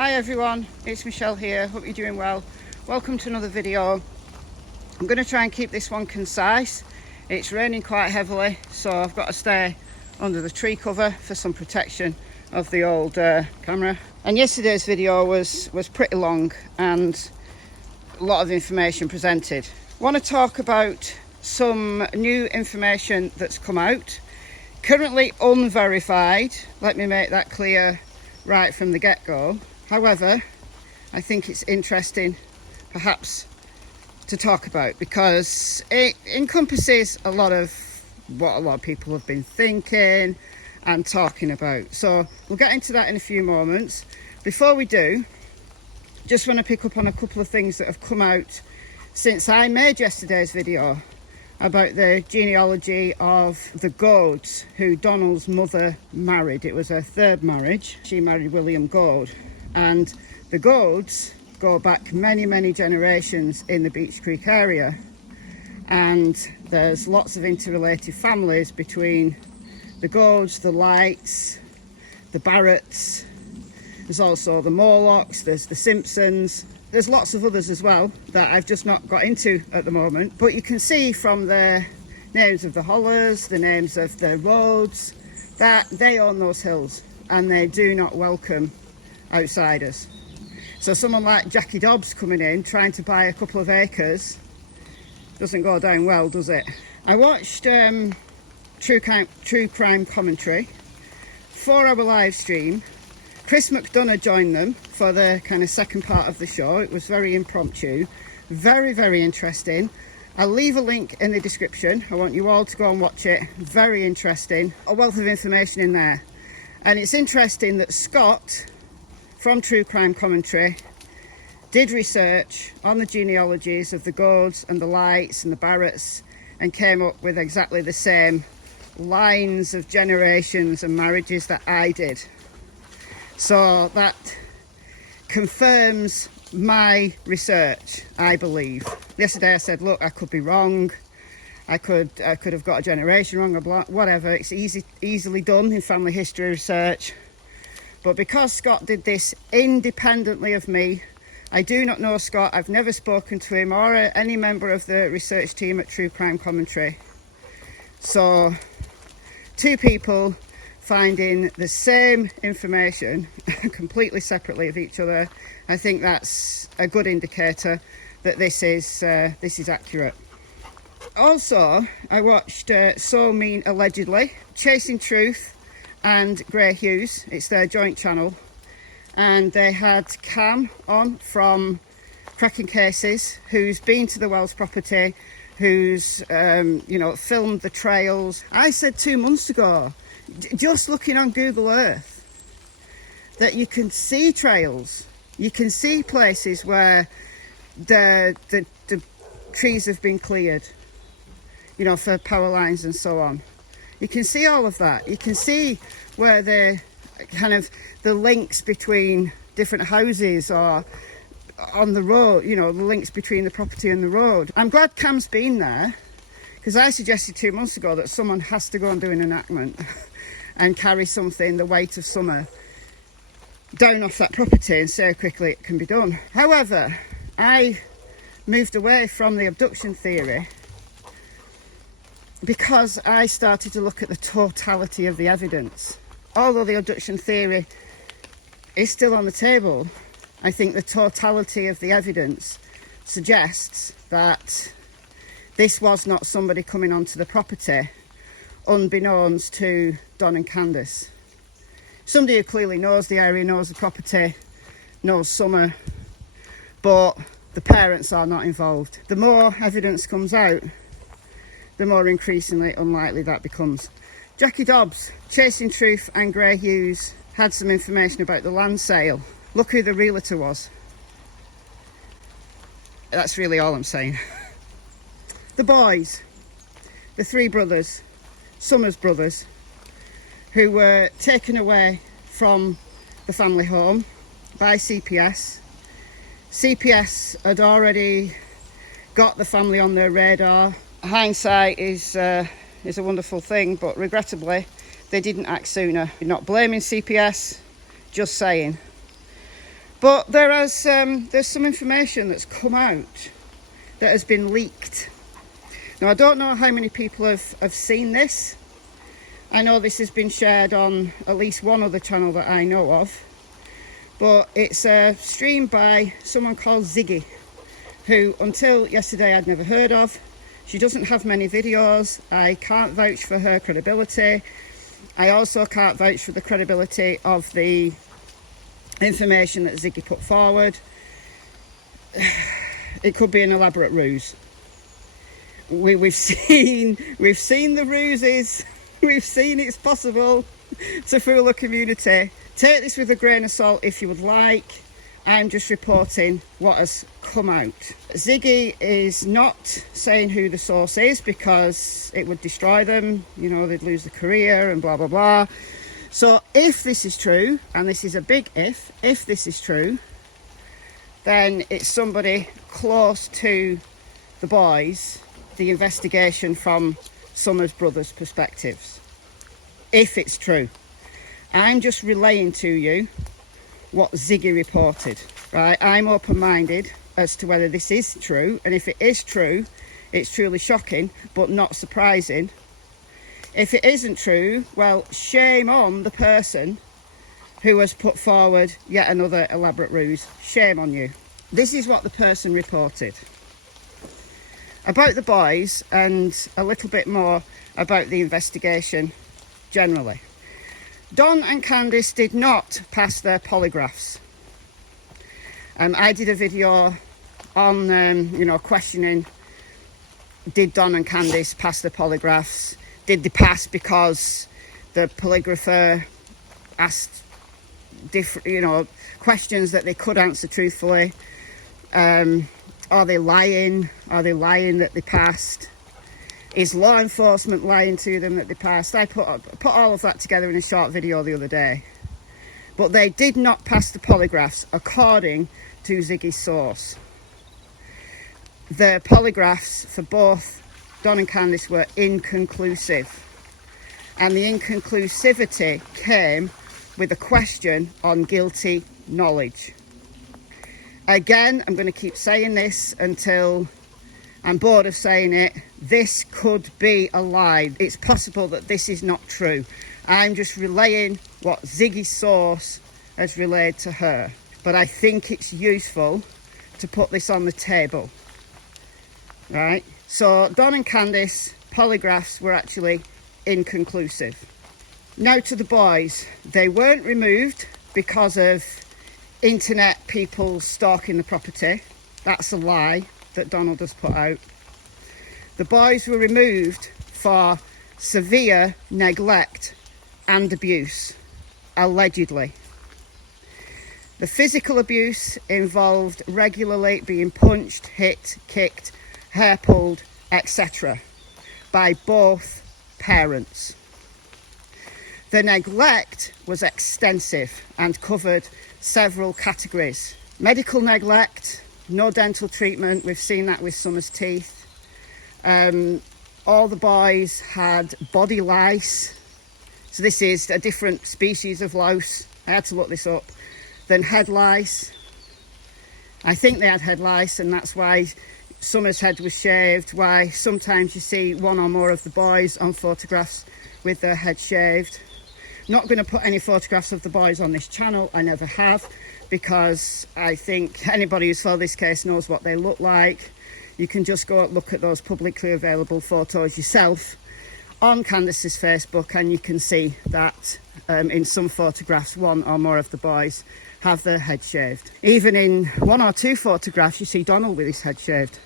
Hi everyone, it's Michelle here. Hope you're doing well. Welcome to another video. I'm going to try and keep this one concise. It's raining quite heavily, so I've got to stay under the tree cover for some protection of the old camera. And yesterday's video was pretty long and a lot of information presented. I want to talk about some new information that's come out. Currently unverified, let me make that clear right from the get-go. However, I think it's interesting perhaps to talk about because it encompasses a lot of what a lot of people have been thinking and talking about. So we'll get into that in a few moments. Before we do, just want to pick up on a couple of things that have come out since I made yesterday's video about the genealogy of the Goads who Donald's mother married. It was her third marriage. She married William Goad. And the Goads go back many generations in the Beech Creek area. And there's lots of interrelated families between the Goads, the Lights, the Barretts. There's also the Morlocks, there's the Simpsons. There's lots of others as well that I've just not got into at the moment. But you can see from the names of the hollers, the names of the roads, that they own those hills and they do not welcome outsiders. So someone like Jackie Dobbs coming in, trying to buy a couple of acres, doesn't go down well, does it? I watched true crime commentary, 4-hour live stream. Chris McDonough joined them for the kind of second part of the show. It was very impromptu, very interesting. I'll leave a link in the description. I want you all to go and watch it. Very interesting. A wealth of information in there. And it's interesting that Scott from True Crime Commentary did research on the genealogies of the Goads and the Lights and the Barretts and came up with exactly the same lines of generations and marriages that I did. So that confirms my research, I believe. Yesterday I said, look, I could be wrong. I could have got a generation wrong or blah, whatever. It's easily done in family history research. But because Scott did this independently of me, I do not know Scott. I've never spoken to him or any member of the research team at True Crime Commentary. So, two people finding the same information completely separately of each other. I think that's a good indicator that this is accurate. Also, I watched So Mean Allegedly, Chasing Truth and Grey Hughes. It's their joint channel, and they had Cam on from Cracking Cases, who's been to the Wells property, who's filmed the trails. I said 2 months ago, just looking on Google Earth, that you can see trails, you can see places where the trees have been cleared, for power lines and so on. You can see all of that. You can see where the links between different houses or on the road, the links between the property and the road. I'm glad Cam's been there, because I suggested 2 months ago that someone has to go and do an enactment and carry something the weight of summer down off that property and see how quickly it can be done. However, I moved away from the abduction theory because I started to look at the totality of the evidence. Although the abduction theory is still on the table, I think the totality of the evidence suggests that this was not somebody coming onto the property unbeknownst to Don and Candace. Somebody who clearly knows the area, knows the property, knows Summer, but the parents are not involved. The more evidence comes out, the more increasingly unlikely that becomes. Jackie Dobbs, Chasing Truth and Grey Hughes had some information about the land sale. Look who the realtor was. That's really all I'm saying. The boys, the 3 brothers, Summers brothers, who were taken away from the family home by CPS. CPS had already got the family on their radar. Hindsight is a wonderful thing, but regrettably they didn't act sooner. You're not blaming CPS, just saying. But there's some information that's come out that has been leaked. Now, I don't know how many people have seen this. I know this has been shared on at least one other channel that I know of, but it's a stream by someone called Ziggy, who until yesterday I'd never heard of. She doesn't have many videos. I can't vouch for her credibility. I also can't vouch for the credibility of the information that Ziggy put forward. It could be an elaborate ruse. We've seen the ruses. We've seen it's possible to fool a community. Take this with a grain of salt if you would like. I'm just reporting what has come out. Ziggy is not saying who the source is because it would destroy them. You know, they'd lose their career and blah, blah, blah. So if this is true, and this is a big if this is true, then it's somebody close to the boys, the investigation from Summers Brothers' perspectives. If it's true. I'm just relaying to you what Ziggy reported, right? I'm open-minded as to whether this is true, and if it is true, it's truly shocking, but not surprising. If it isn't true, well, shame on the person who has put forward yet another elaborate ruse. Shame on you. This is what the person reported about the boys and a little bit more about the investigation generally. Don and Candice did not pass their polygraphs. I did a video on, questioning, did Don and Candice pass the polygraphs? Did they pass because the polygrapher asked different, questions that they could answer truthfully? Are they lying? Are they lying that they passed? Is law enforcement lying to them that they passed? I put all of that together in a short video the other day. But they did not pass the polygraphs according to Ziggy's source. The polygraphs for both Don and Candice were inconclusive. And the inconclusivity came with a question on guilty knowledge. Again, I'm going to keep saying this until I'm bored of saying it. This could be a lie. It's possible that this is not true. I'm just relaying what Ziggy's source has relayed to her. But I think it's useful to put this on the table. Right? So Don and Candice polygraphs were actually inconclusive. Now to the boys. They weren't removed because of internet people stalking the property. That's a lie that Donald has put out. The boys were removed for severe neglect and abuse, allegedly. The physical abuse involved regularly being punched, hit, kicked, hair pulled, etc. by both parents. The neglect was extensive and covered several categories. Medical neglect, no dental treatment, we've seen that with Summer's teeth. All the boys had body lice. So this is a different species of louse. I had to look this up. Than head lice. I think they had head lice, and that's why Summer's head was shaved, why sometimes you see one or more of the boys on photographs with their head shaved. Not going to put any photographs of the boys on this channel, I never have, because I think anybody who's followed this case knows what they look like. You can just go and look at those publicly available photos yourself on Candice's Facebook, and you can see that in some photographs one or more of the boys have their head shaved. Even in one or two photographs you see Donald with his head shaved.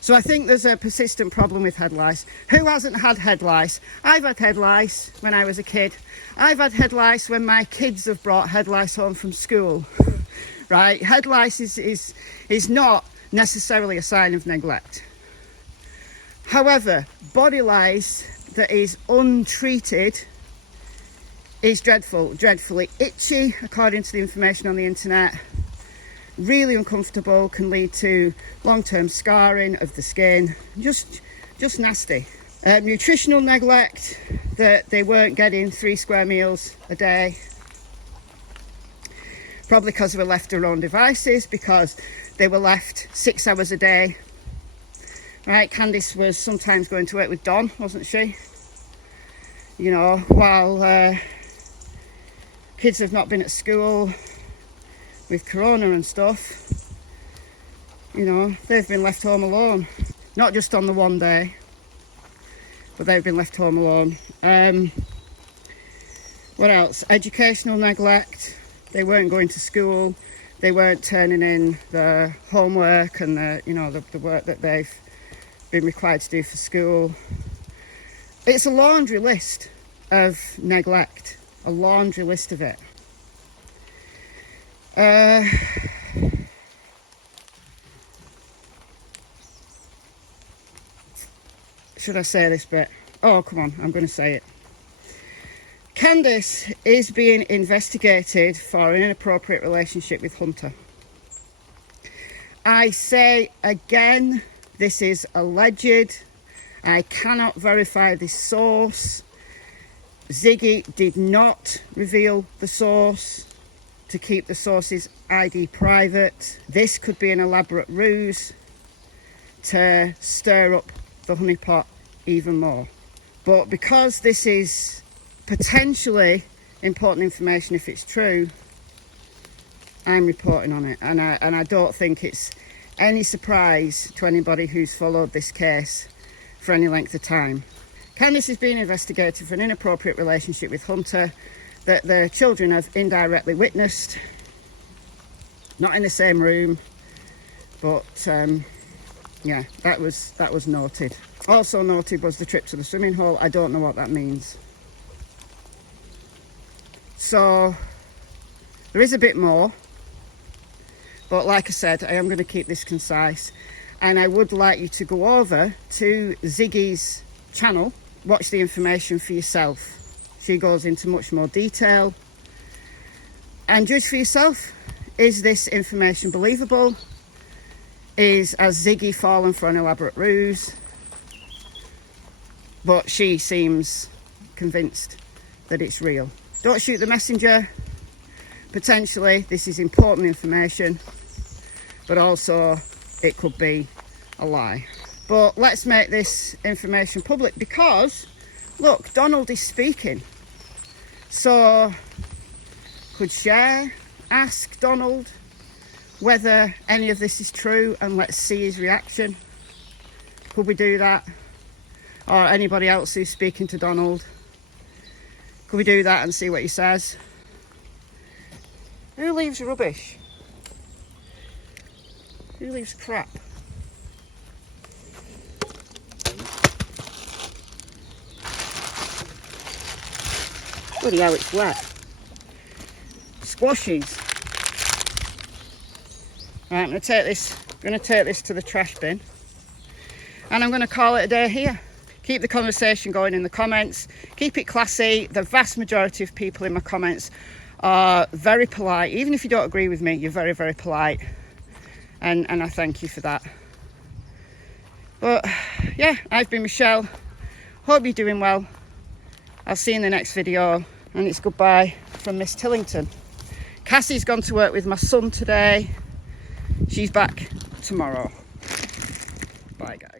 So I think there's a persistent problem with head lice. Who hasn't had head lice? I've had head lice when I was a kid. I've had head lice when my kids have brought head lice home from school. Right? Head lice is not necessarily a sign of neglect. However, body lice that is untreated is dreadfully itchy, according to the information on the internet. Really uncomfortable, can lead to long-term scarring of the skin. Just nasty. Nutritional neglect, that they weren't getting 3 square meals a day. Probably because they were left to their own devices, because they were left 6 hours a day. Right, Candice was sometimes going to work with Don, wasn't she? You know, while kids have not been at school with Corona and stuff, you know, they've been left home alone. Not just on the one day, but they've been left home alone. What else? Educational neglect. They weren't going to school. They weren't turning in their homework and the work that they've been required to do for school. It's a laundry list of neglect, a laundry list of it. Should I say this bit? Oh, come on, I'm going to say it. Candice is being investigated for an inappropriate relationship with Hunter. I say again, this is alleged. I cannot verify this source. Ziggy did not reveal the source to keep the source's ID private. This could be an elaborate ruse to stir up the honeypot even more. But because this is potentially important information, if it's true, I'm reporting on it, and I don't think it's any surprise to anybody who's followed this case for any length of time. Candice is being investigated for an inappropriate relationship with Hunter that the children have indirectly witnessed, not in the same room, but yeah, that was noted. Also noted was the trip to the swimming hole. I don't know what that means. So there is a bit more, but like I said, I am going to keep this concise, and I would like you to go over to Ziggy's channel, watch the information for yourself. She goes into much more detail, and judge for yourself. Is this information believable? Has Ziggy fallen for an elaborate ruse? But she seems convinced that it's real. Don't shoot the messenger. Potentially this is important information, but also it could be a lie. But let's make this information public, because look, Donald is speaking. So could Cher ask Donald whether any of this is true, and let's see his reaction? Could we do that? Or anybody else who's speaking to Donald, could we do that and see what he says? Who leaves rubbish? Who leaves crap? Bloody hell, it's wet. Squashies. Right, I'm going to take this to the trash bin, and I'm going to call it a day here. Keep the conversation going in the comments. Keep it classy. The vast majority of people in my comments are very polite. Even if you don't agree with me, you're very, very polite. And I thank you for that. But yeah, I've been Michelle. Hope you're doing well. I'll see you in the next video. And it's goodbye from Miss Tillington. Cassie's gone to work with my son today. She's back tomorrow. Bye, guys.